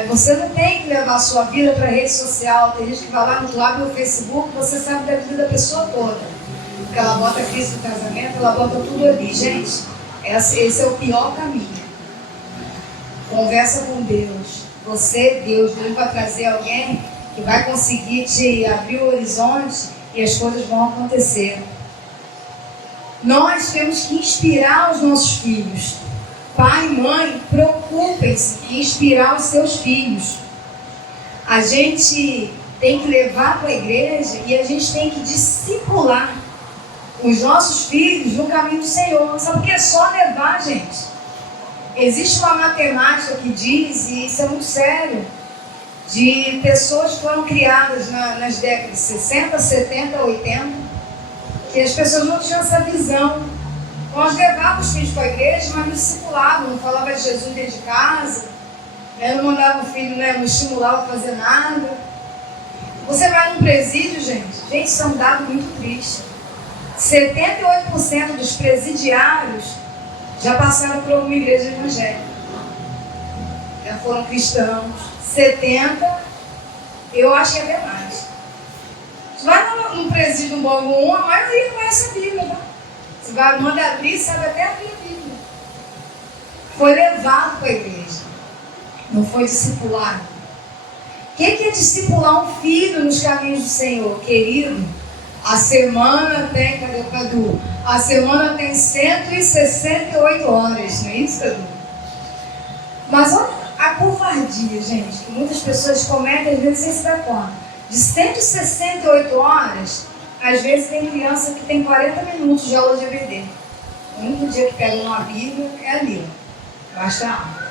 Você não tem que levar a sua vida para a rede social. Tem gente que vai lá no abre o Facebook, você sabe da vida da pessoa toda. Porque ela bota a crise do casamento, ela bota tudo ali. Gente, esse é o pior caminho. Conversa com Deus. Deus vai trazer alguém que vai conseguir te abrir o horizonte e as coisas vão acontecer. Nós temos que inspirar os nossos filhos. Pai e mãe, preocupem-se em inspirar os seus filhos. A gente tem que levar para a igreja e a gente tem que discipular os nossos filhos no caminho do Senhor. Sabe por que é só levar, gente? Existe uma matemática que diz, e isso é muito sério, de pessoas que foram criadas nas décadas de 60, 70, 80, que as pessoas não tinham essa visão. Nós levávamos os filhos para a igreja, mas não discipulavam, não falava de Jesus dentro de casa, não mandava o filho, não estimulava a fazer nada. Você vai num presídio, gente, isso é um dado muito triste. 78% dos presidiários já passaram por uma igreja evangélica. Já foram cristãos. 70%, eu acho que é até mais. Você vai num presídio, no Bangu 1, a maioria conhece a Bíblia, tá? Você vai, manda abrir, sabe até abrir a Bíblia. Foi levado para a igreja. Não foi discipulado. O que é discipular um filho nos caminhos do Senhor, querido? A semana tem, cadê o Cadu? A semana tem 168 horas, não é isso, Cadu? Mas olha a covardia, gente, que muitas pessoas cometem, às vezes sem se dar conta. De 168 horas, às vezes tem criança que tem 40 minutos de aula de EBD. O único dia que pega uma Bíblia é ali, basta a aula.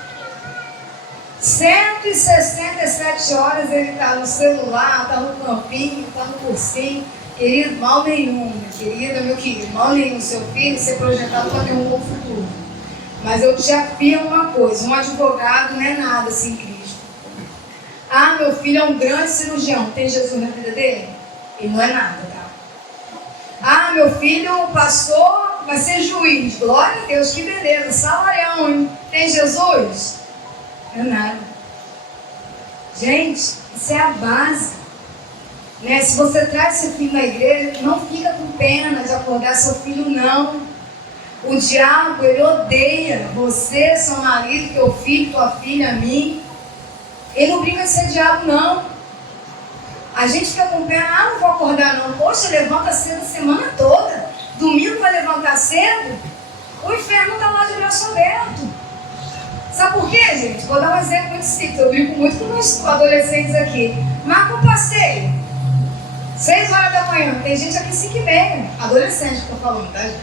167 horas ele está no celular, está no campinho, está no cursinho. Querido, mal nenhum, minha querida, meu querido, mal nenhum, seu filho ser projetado para ter um bom futuro. Mas eu te afirmo uma coisa, um advogado não é nada sem Cristo. Ah, meu filho é um grande cirurgião, tem Jesus na vida dele? Ele não é nada, tá? Ah, meu filho passou, vai ser juiz, glória a Deus, que beleza, salarião, hein? Tem Jesus? Não é nada. Gente, isso é a base. Se você traz seu filho na igreja, não fica com pena de acordar seu filho, não. O diabo, ele odeia você, seu marido, teu filho, tua filha, a mim. Ele não brinca de ser diabo, não. A gente fica com pena, não vou acordar não. Poxa, levanta cedo a semana toda. Domingo vai levantar cedo. O inferno está lá de braço aberto. Sabe por quê, gente? Vou dar um exemplo muito simples. Eu brinco muito com meus adolescentes aqui. Marca um passeio. 6 horas da manhã, tem gente aqui 5h30, adolescente que eu tô falando, tá, gente?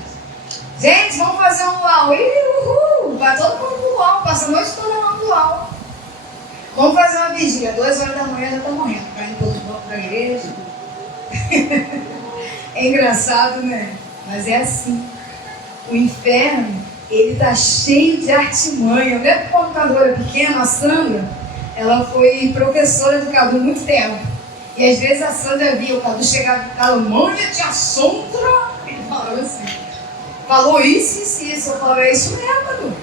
Gente, vamos fazer um luau. Uhul! Vai todo mundo pro luau, passa a noite toda lá no luau. Vamos fazer uma vigília, 2 horas da manhã já tá morrendo, caindo todos vão pra igreja. É engraçado, né? Mas é assim. O inferno, ele tá cheio de artimanha. Eu lembro quando o Cadu era pequena, a Sandra, ela foi professora do Cadu há muito tempo. E às vezes a Sandra via o Cadu chegar e falava, mãe, tia Sondra. Ele falava assim, falou isso. Eu falava, é isso mesmo, Cadu.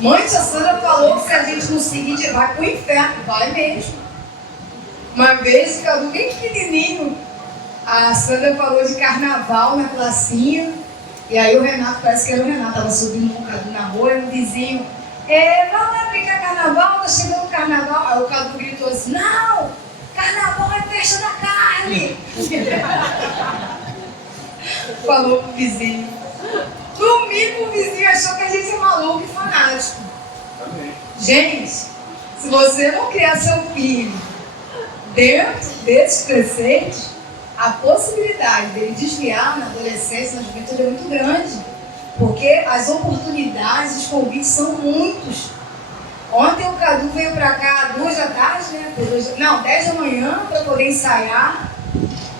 Mãe, tia Sandra falou que se a gente não seguir, vai pro inferno. Vai mesmo. Uma vez, o Cadu bem pequenininho, a Sandra falou de carnaval na classinha. E aí o Renato, parece que era o Renato, estava subindo com o Cadu na rua, e um vizinho, vamos lá brincar carnaval, tá chegando o carnaval. Aí o Cadu gritou assim, não, carnaval é festa da carne. Falou pro vizinho. No mínimo o vizinho achou que a gente é maluco e fanático. Gente, se você não criar seu filho dentro desses preceitos, a possibilidade dele desviar na adolescência, na juventude é muito grande. Porque as oportunidades, os convites são muitos. Ontem o Cadu veio para cá 2 da tarde, né? 10 da manhã para poder ensaiar,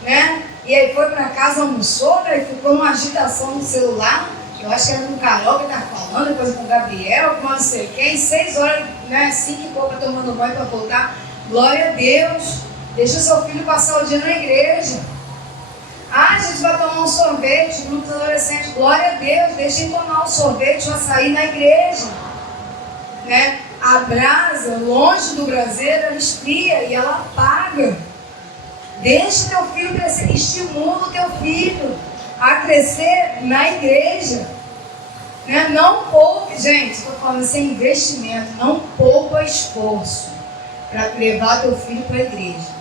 né? E aí foi para casa, almoçou, né? E ficou numa agitação no celular. Eu acho que era com o Carol que estava falando, depois com o Gabriel, com não sei quem, 6 horas, né, 5 e pouco tomando banho para voltar. Glória a Deus. Deixa o seu filho passar o dia na igreja. Ah, a gente vai tomar um sorvete, muitos adolescentes. Glória a Deus, deixa ele tomar um sorvete para sair na igreja. Né? A brasa, longe do braseiro, ela esfria e ela apaga. Deixa o teu filho crescer, estimula o teu filho a crescer na igreja. Né? Não poupe, gente, estou falando assim, é investimento, não poupa esforço para levar teu filho para a igreja.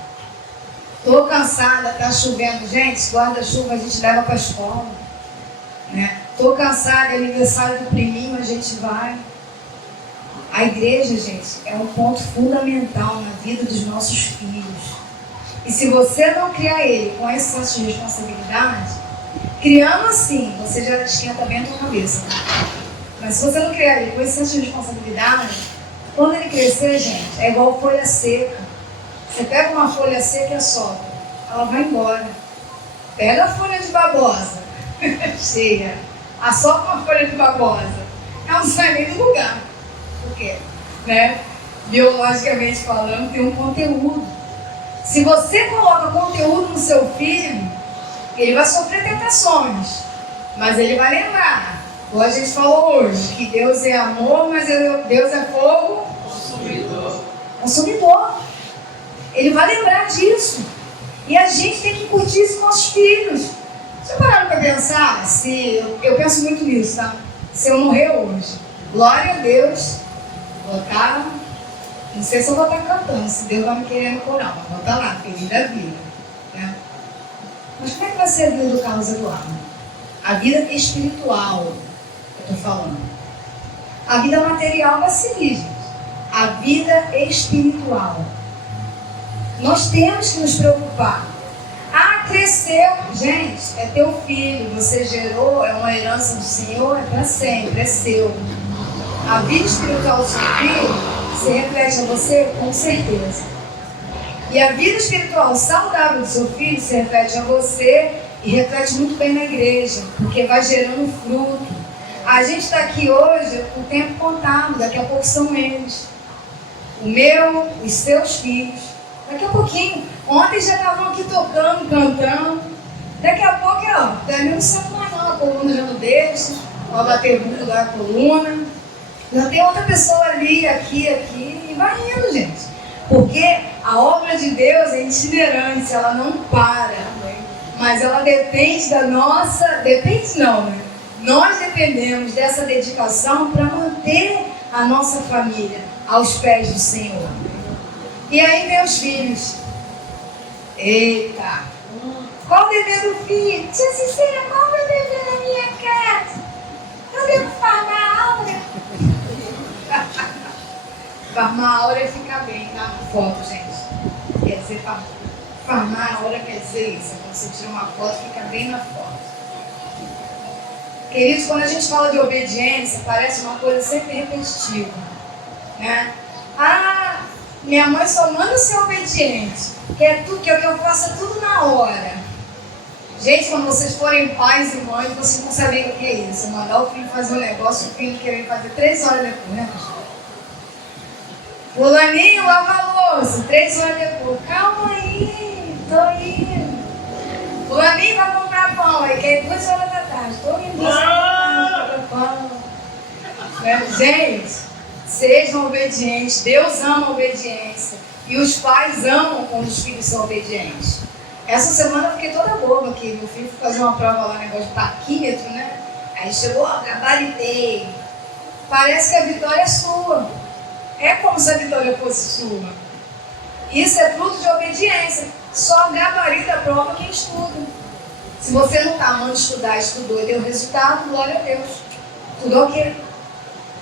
Estou cansada, está chovendo, gente, guarda-chuva a gente leva para a escola. Estou cansada, é aniversário do priminho, a gente vai. A igreja, gente, é um ponto fundamental na vida dos nossos filhos. E se você não criar ele com esse senso de responsabilidade, criando assim, você já esquenta bem a tua cabeça. Tá? Mas se você não criar ele com esse senso de responsabilidade, quando ele crescer, gente, é igual folha seca. Você pega uma folha seca e assopra, ela vai embora. Pega a folha de babosa, cheia, assopra uma folha de babosa, ela não sai nem do lugar. Por quê? Biologicamente falando, tem um conteúdo. Se você coloca conteúdo no seu filho, ele vai sofrer tentações, mas ele vai lembrar, como a gente falou hoje, que Deus é amor, mas Deus é fogo consumidor. Ele vai lembrar disso. E a gente tem que curtir isso com nossos filhos. Você pararam para pensar? Eu penso muito nisso, tá? Se eu morrer hoje, glória a Deus, vou estar, não sei se eu vou estar cantando, se Deus vai me querer no coral, mas vou estar lá, feliz da vida. Né? Mas como é que vai ser a vida do Carlos Eduardo? A vida espiritual, eu estou falando. A vida material vai seguir, gente. A vida espiritual. Nós temos que nos preocupar. Ah, cresceu. Gente, é teu filho, você gerou, é uma herança do Senhor, é para sempre, é seu. A vida espiritual do seu filho se reflete a você com certeza. E a vida espiritual saudável do seu filho se reflete a você e reflete muito bem na igreja, porque vai gerando fruto. A gente está aqui hoje com o tempo contado, daqui a pouco são eles. O meu, os seus filhos. Daqui a pouquinho, ontem já estavam aqui tocando, cantando. Daqui a pouco, também não sabe mais não, a coluna já não deixa, vai bater muito da coluna. Já tem outra pessoa ali, aqui, e vai indo, gente. Porque a obra de Deus é itinerante, ela não para. Mas ela depende da nossa, depende não, né? Nós dependemos dessa dedicação para manter a nossa família aos pés do Senhor. E aí, meus filhos, eita, qual o dever do filho? Tia Cecília, qual o meu dever na minha casa? Eu devo farmar a aura? Farmar a aura é ficar bem, tá? Na foto, gente. Quer dizer, farmar a aura quer dizer isso. Quando você tira uma foto, fica bem na foto. Queridos, quando a gente fala de obediência, parece uma coisa sempre repetitiva. Né? Ah, minha mãe só manda ser obediente, quer que eu faça tudo na hora. Gente, quando vocês forem pais e mães, vocês não sabem o que é isso. Mandar o filho fazer um negócio, o filho querer fazer 3 horas depois, né? Fulaninho, lava a louça, 3 horas depois. Calma aí, tô indo. Fulaninho vai comprar pão, aí quer 2 horas da tarde. Tô indo 2 horas da tarde comprar pão. Gente, sejam obedientes. Deus ama a obediência. E os pais amam quando os filhos são obedientes. Essa semana eu fiquei toda boba aqui. Meu filho foi fazer uma prova lá, negócio de parquímetro, né? Aí chegou, gabaritei. Parece que a vitória é sua. É como se a vitória fosse sua. Isso é fruto de obediência. Só gabarita a prova quem estuda. Se você não está amando estudar, estudou e deu resultado, glória a Deus. Tudo ok.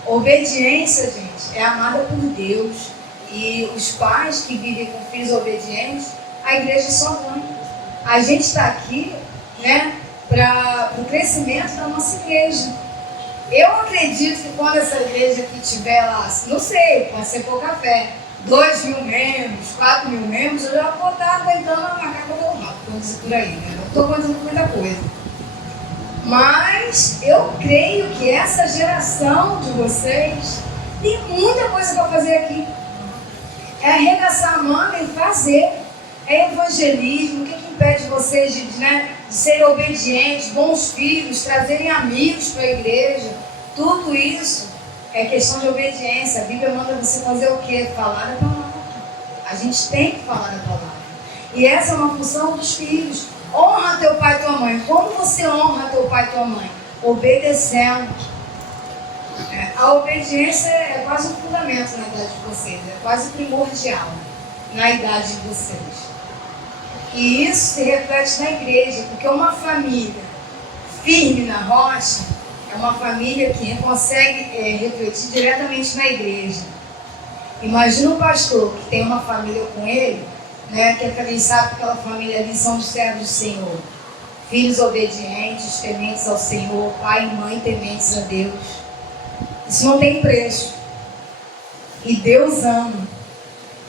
Obediência, gente, é amada por Deus. E os pais que vivem com filhos obedientes, a igreja só ganha. A gente está aqui, né, para o crescimento da nossa igreja. Eu acredito que quando essa igreja aqui tiver lá, não sei, pode ser pouca fé, 2.000 membros, 4.000 membros, eu já vou estar tentando a macaca do rabo, como diz por aí, né? Não estou contando muita coisa. Mas eu creio que essa geração de vocês tem muita coisa para fazer aqui. É arregaçar a manga e fazer. É evangelismo. O que impede vocês de serem obedientes, bons filhos, trazerem amigos para a igreja? Tudo isso é questão de obediência. A Bíblia manda você fazer o quê? Falar a palavra. A gente tem que falar a palavra. E essa é uma função dos filhos. Honra teu pai e tua mãe. Como você honra teu pai e tua mãe? Obedecendo. A obediência é quase um fundamento na idade de vocês. É quase primordial na idade de vocês. E isso se reflete na igreja. Porque uma família firme na rocha é uma família que consegue refletir diretamente na igreja. Imagina um pastor que tem uma família com ele, que a gente sabe que aquela família ali são os servos do Senhor. Filhos obedientes, tementes ao Senhor, pai e mãe tementes a Deus. Isso não tem preço. E Deus ama.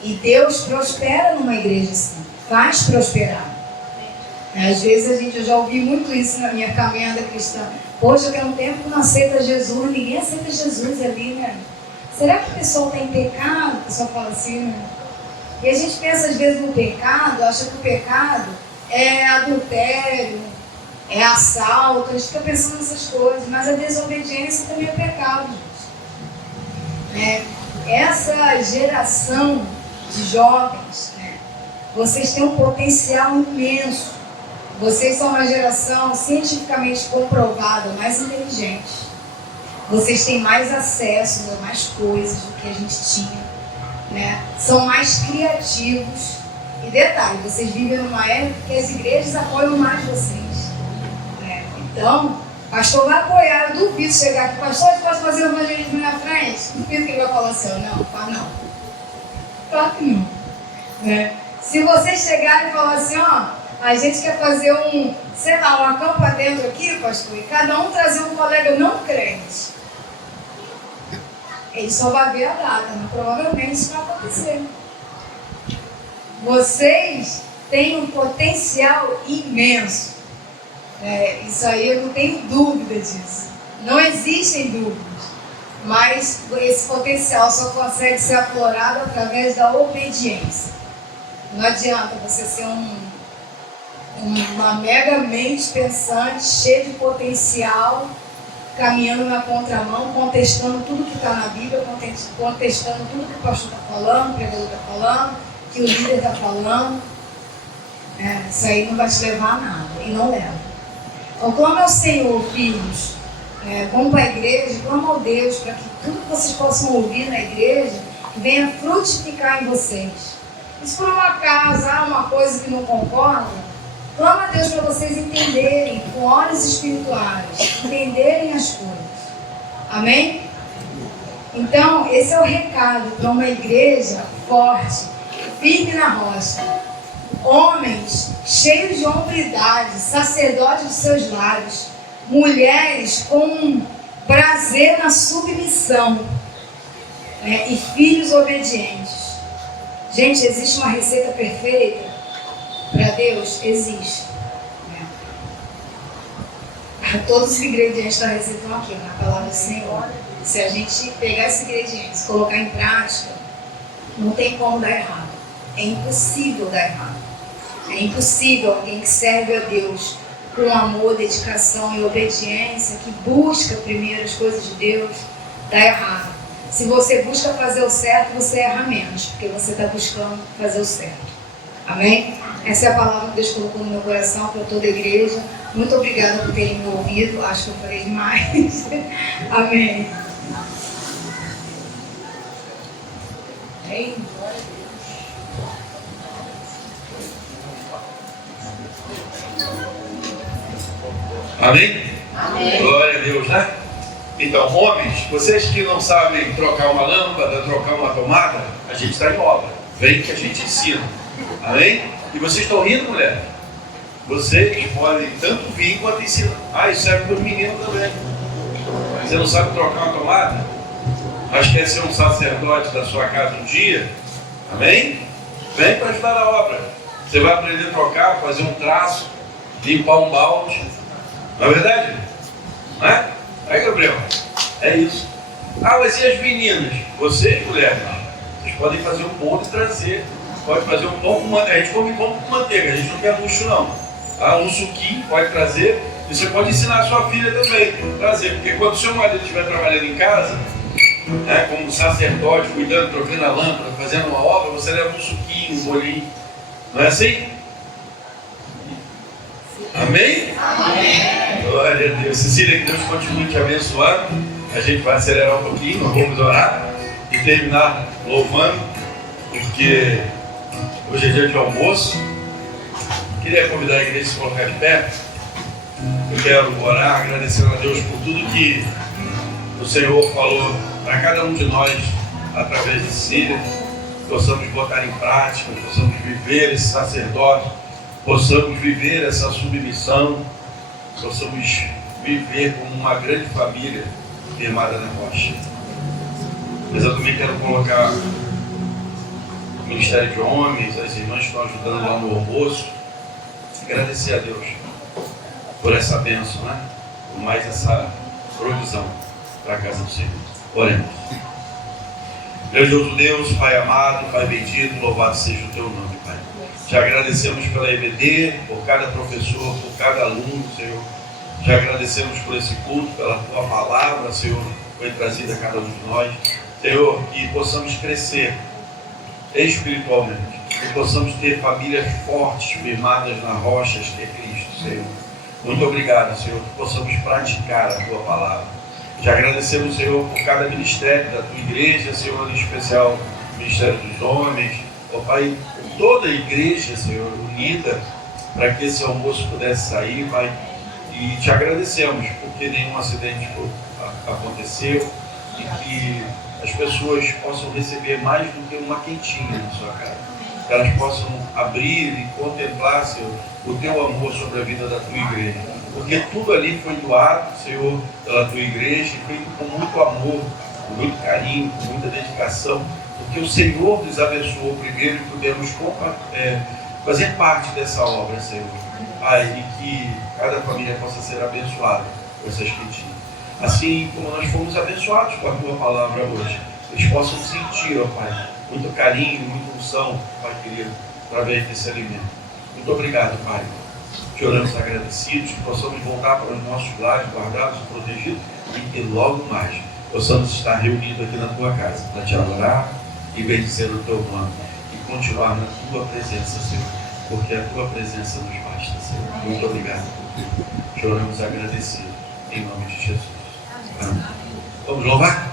E Deus prospera numa igreja assim. Faz prosperar. Às vezes eu já ouvi muito isso na minha caminhada cristã. Poxa, tem um tempo que não aceita Jesus, ninguém aceita Jesus ali, né? Será que o pessoal tem pecado? O pessoal fala assim, né? E a gente pensa às vezes no pecado, acha que o pecado é adultério, é assalto, a gente fica pensando nessas coisas, mas a desobediência também é pecado, gente. Essa geração de jovens, vocês têm um potencial imenso. Vocês são uma geração cientificamente comprovada, mais inteligente. Vocês têm mais acesso a mais coisas do que a gente tinha. São mais criativos. E detalhe, vocês vivem numa época que as igrejas apoiam mais vocês. Então, o pastor vai apoiar. Eu duvido chegar aqui, pastor, a gente pode fazer o evangelismo na frente? Duvido que ele vai falar assim, não. Claro que não. Se vocês chegarem e falar assim, a gente quer fazer um acampa dentro aqui, pastor, e cada um trazer um colega não crente. Ele só vai ver a data, mas provavelmente isso vai acontecer. Vocês têm um potencial imenso. Isso aí eu não tenho dúvida disso. Não existem dúvidas. Mas esse potencial só consegue ser aflorado através da obediência. Não adianta você ser uma mega mente pensante, cheia de potencial, caminhando na contramão, contestando tudo que está na Bíblia, contestando tudo que o pastor está falando, o pregador está falando, que o líder está falando. Isso aí não vai te levar a nada, e não leva. Então, clama ao Senhor, filhos, vão para a igreja, clama ao Deus, para que tudo que vocês possam ouvir na igreja venha frutificar em vocês. E se por um acaso há uma coisa que não concorda, clama a Deus para vocês entenderem, com olhos espirituais, entenderem as coisas. Amém? Então, esse é o recado para uma igreja forte, firme na rocha. Homens cheios de hombridade, sacerdotes dos seus lares, mulheres com prazer na submissão, e filhos obedientes. Gente, existe uma receita perfeita para Deus? Existe. Todos os ingredientes da receita estão aqui, na palavra do Senhor. Se a gente pegar esses ingredientes e colocar em prática, não tem como dar errado. É impossível dar errado. É impossível alguém que serve a Deus com amor, dedicação e obediência, que busca primeiro as coisas de Deus, dar errado. Se você busca fazer o certo, você erra menos, porque você está buscando fazer o certo. Amém? Essa é a palavra que Deus colocou no meu coração para toda a igreja. Muito obrigada por terem me ouvido. Acho que eu falei demais. Amém. Amém. Amém? Amém. Glória a Deus, né? Então, homens, vocês que não sabem trocar uma lâmpada, trocar uma tomada, a gente está em obra. Vem que a gente ensina. Amém? E vocês estão rindo, mulher? Vocês podem tanto vir quanto ensinar. Isso serve para os meninos também. Você não sabe trocar uma tomada? Mas quer ser um sacerdote da sua casa um dia? Amém? Vem para ajudar na obra. Você vai aprender a trocar, fazer um traço, limpar um balde. Não é verdade? Não é? Aí, Gabriel, é isso. Ah, mas e as meninas? Vocês, mulheres, vocês podem fazer um bolo e trazer. Pode fazer um pão com manteiga. A gente come pão com manteiga, a gente não quer luxo não. Ah, um suquinho, pode trazer. E você pode ensinar a sua filha também a trazer. Porque quando o seu marido estiver trabalhando em casa, como sacerdote, cuidando, trocando a lâmpada, fazendo uma obra, você leva um suquinho, um bolinho. Não é assim? Amém? Amém. Glória a Deus. Cecília, que Deus continue te abençoando. A gente vai acelerar um pouquinho, nós vamos orar e terminar louvando, porque hoje é dia de almoço. Queria convidar a igreja a se colocar de pé. Eu quero orar agradecendo a Deus por tudo que o Senhor falou para cada um de nós através de Cecília. Possamos botar em prática, possamos viver esse sacerdócio, possamos viver essa submissão, possamos viver como uma grande família firmada na rocha. Mas eu também quero colocar o Ministério de Homens, as irmãs que estão ajudando lá no almoço, agradecer a Deus por essa bênção, né? Por mais essa provisão para a casa do Senhor. Oremos. Grandioso Deus, Pai amado, Pai bendito, louvado seja o Teu nome, Pai. Te agradecemos pela EBD, por cada professor, por cada aluno, Senhor. Te agradecemos por esse culto, pela Tua palavra, Senhor, que foi trazida a cada um de nós. Senhor, que possamos crescer espiritualmente, que possamos ter famílias fortes, firmadas na rocha, que é Cristo, Senhor. Muito obrigado, Senhor, que possamos praticar a Tua palavra. Te agradecemos, Senhor, por cada ministério da Tua igreja, Senhor, em especial o Ministério dos Homens, ó Pai, toda a igreja, Senhor, unida, para que esse almoço pudesse sair, Pai. E te agradecemos porque nenhum acidente aconteceu e que as pessoas possam receber mais do que uma quentinha na sua casa. Que elas possam abrir e contemplar, Senhor, o Teu amor sobre a vida da Tua igreja. Porque tudo ali foi doado, Senhor, pela Tua igreja, feito com muito amor, com muito carinho, com muita dedicação. Porque o Senhor nos abençoou primeiro e pudemos fazer parte dessa obra, Senhor. Pai, e que cada família possa ser abençoada com essas quentinhas. Assim como nós fomos abençoados com a Tua palavra hoje, eles possam sentir, ó Pai, muito carinho, muita unção, Pai querido, através desse alimento. Muito obrigado, Pai. Te oramos agradecidos, que possamos voltar para os nossos lares, guardados e protegidos, e que logo mais possamos estar reunidos aqui na Tua casa, para Te adorar e bendizer o Teu nome, e continuar na Tua presença, Senhor, porque a Tua presença nos basta, Senhor. Muito obrigado por tudo. Te oramos agradecidos, em nome de Jesus. Amém. Vamos louvar?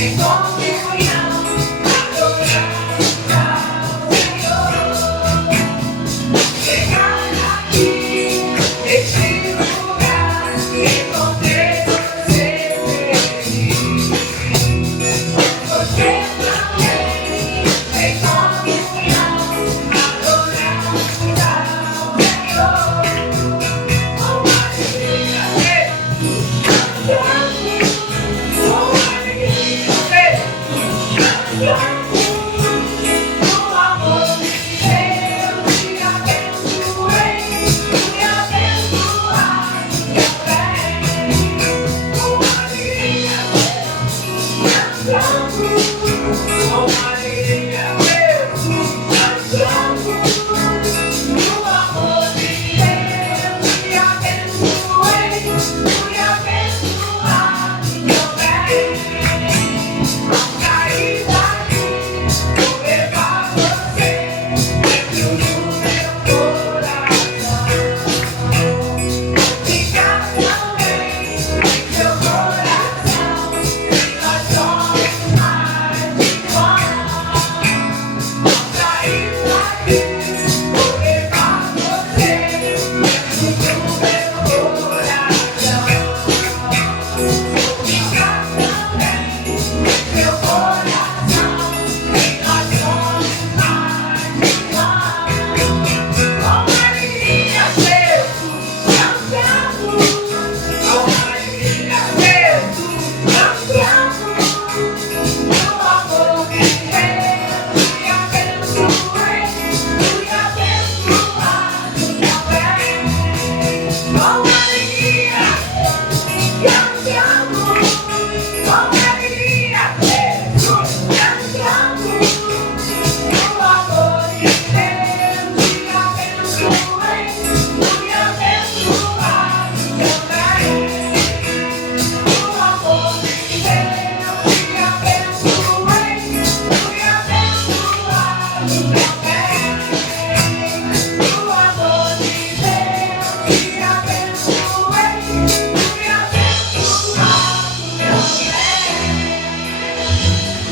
Encontre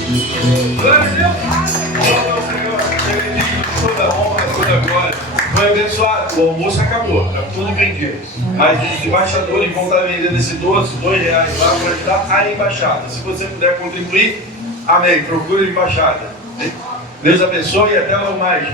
Glória a Deus. Glória ao Senhor. Ele é digno de toda honra, toda glória. Foi abençoado. O almoço acabou. Está tudo vendido. Aí os embaixadores vão estar vendendo esse doce, R$2 lá para ajudar a embaixada. Se você puder contribuir, amém. Procure a embaixada. Deus abençoe e até logo mais.